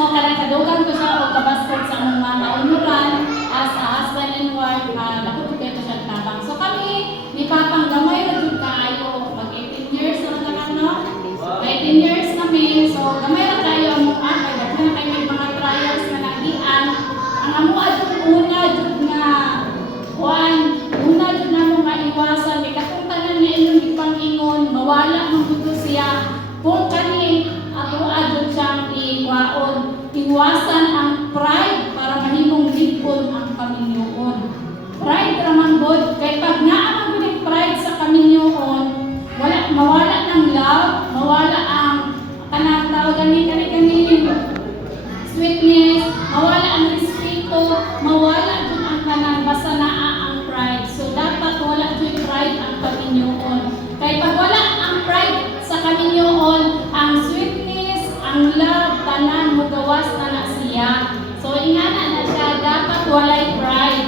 mismo kanang kadugan ko siya o kabaskog sa among mga kaunuran as a husband and wife, dako ko kayo siya tabang. So kami, ni Papang gamay na dun kaayo, mag 18 years na naman, no? 18 years kami, so gamay na kayo among akay, dahil na kayo may mga trials na nagian. Ang amo adun una dun nga, una dun na mo maiwasan, may kapuntanan niya inyong ipangingon, mawala mong buto siya. Kung kani, ako adun siyang iwasan ang pride para mahimong ligpon ang kaminyoon. Pride ramang God, kay pag naamang yung pride sa kaminyoon, mawala ng love, mawala ang kanang tawagan ni sweetness, mawala ang respeto, mawala dun ang kanang basta naa ang pride. So dapat wala dun pride ang kaminyoon. Kay pag wala ang pride sa kaminyoon, ang sweetness, ang love, tanan mo gawas na siya. So ingana na siya, dapat walay pride.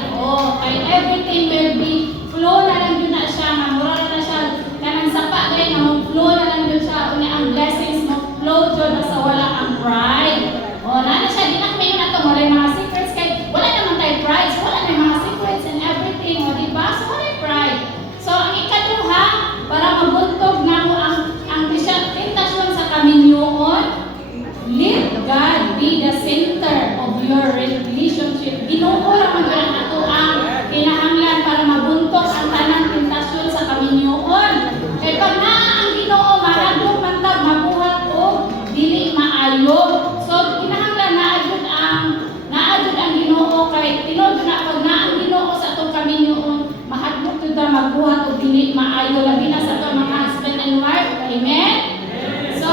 Kay everything will be flow na lang yun na siya, mamura na siya, kanang sapa gay na mong flow na lang yun siya, unya ang blessings mo flow dyan na sa wala ang pride. Na siya, di na kami yun na ito, wala yung mga secrets, kay wala naman tayo pride, so wala na yung mga secrets and everything, diba? So wala yung pride. So ang ikaduha, para mabuntog na mo ang tentasyon sa kaminyoon, let God be the center of your relationship. Ginoo ra man gyud ato ang kinahanglan para mabuntog ang tanang tentasyon sa kaminyoon. Kay pag naa ang Ginoo, mahadlok man tag mabuhat o dili maayo. So kinahanglan naadjud ang Ginoo, kay tinud na pag naa ang Ginoo sa atong kaminyoon, mahadlok jud ta mabuhat o dili maayo, labi na sa atong mga husband and wife. Amen. So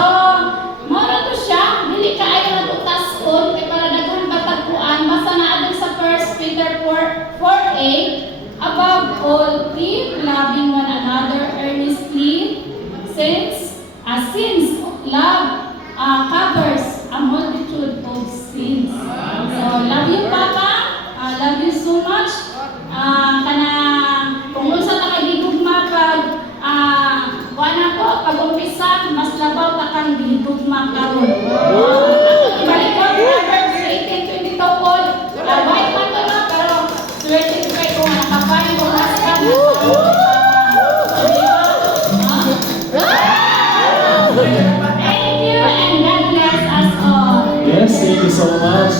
mora to siya, dili kaayo natutas-on kay para daghan batagpuan, basta naadun sa 1 Peter 4:8, above all, keep loving one another earnestly, since love covers a multitude of sins. So love you, Papa. Love you so much. Kung unsa ta kay gigugma pag pag umpisa, mas labaw ka kang gihigugma karon. Ibalik ko, Proverbs 18:22 po. White man to na, pero swerte kay kung nakapay mo nas ka. Thank you and God bless us all. Yes, thank you so much.